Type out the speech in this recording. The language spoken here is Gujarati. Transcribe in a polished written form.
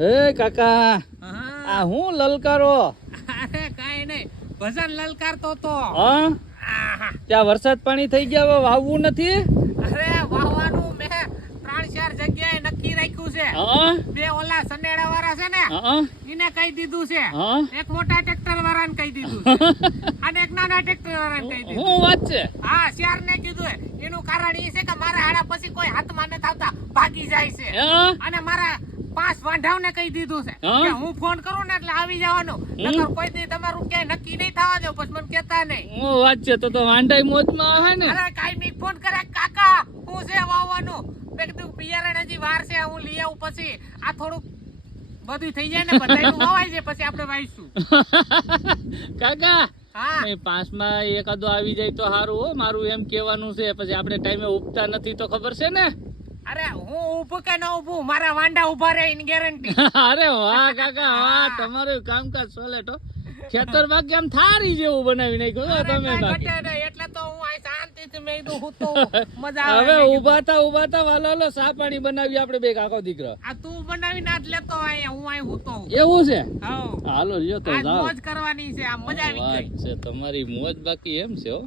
હે કાકા આ હું લલકારો? અરે કાઈ નહીં, ભજન લલકારતો તો. હા ત્યાં વરસાદ પાણી થઈ ગયા, હવે વાવવું નથી? અરે વાવવાનું મેં 3-4 જગ્યાએ નક્કી રાખ્યું છે. બે ઓલા સનેડા વાળા છે ને એને કહી દીધું છે, એક મોટા ટ્રેક્ટર વાળાને કહી દીધું છે અને એક નાના ટ્રેક્ટર વાળાને કહી દીધું. શું વાત છે? હા, શિયાળને કીધું. એનું કારણ એ છે કે મારા હાડા પછી કોઈ હાથમાં નથી આવતા, ભાગી જાય છે. અને મારા 5 વાંઢાવને કહી દીધું છે કે હું ફોન કરું ને એટલે આવી જવાનું, નકર કોઈ દી તમારું ક્યાંય નક્કી નહીં થવા દો, પછી મને કહેતા નહીં. શું વાત છે? તો વાંઢાઈ મોજમાં આવે ને. અરે કાઈ ફોન કરે, કાકા હું છે વાવવાનું. મેં કીધું બિયારણ હજી વાર છે, હું લઈ આવું, પછી આ થોડુંક બધું થઈ જાય ને, બધાયનું વવાય છે, પછી આપણે વાવીશું. કાકા હા, 5માં એકાદો આવી જાય તો સારું હો, મારું એમ કહેવાનું છે. પછી આપણે ટાઈમે ઉગતા નથી તો ખબર છે ને. અરે હું ઊભું કે ન ઊભું, મારા વાંડા ઉભા રહે એની ગેરંટી. અરે વાહ કાકા વાહ, તમારું કામકાજ સોલેટ હો. ખેતર બાકી આમ થારી જેવું બનાવી નાખ્યું તમે બાકી. એટલે તો હું આ શાંતિથી મેં કીધું હું તો મજા આવે. હવે ઉભા તા વાલો ચા પાણી બનાવી આપણે બે કાકો દીકરા. આ તું બનાવી ના જ લેતો અહીંયા, હું અહીં હું તો. એવું છે? હા, હાલો લ્યો તો આજ જાઓ. મોજ કરવાની છે, આ મજા આવી ગઈ વાત છે તમારી, મોજ બાકી એમ છે હો.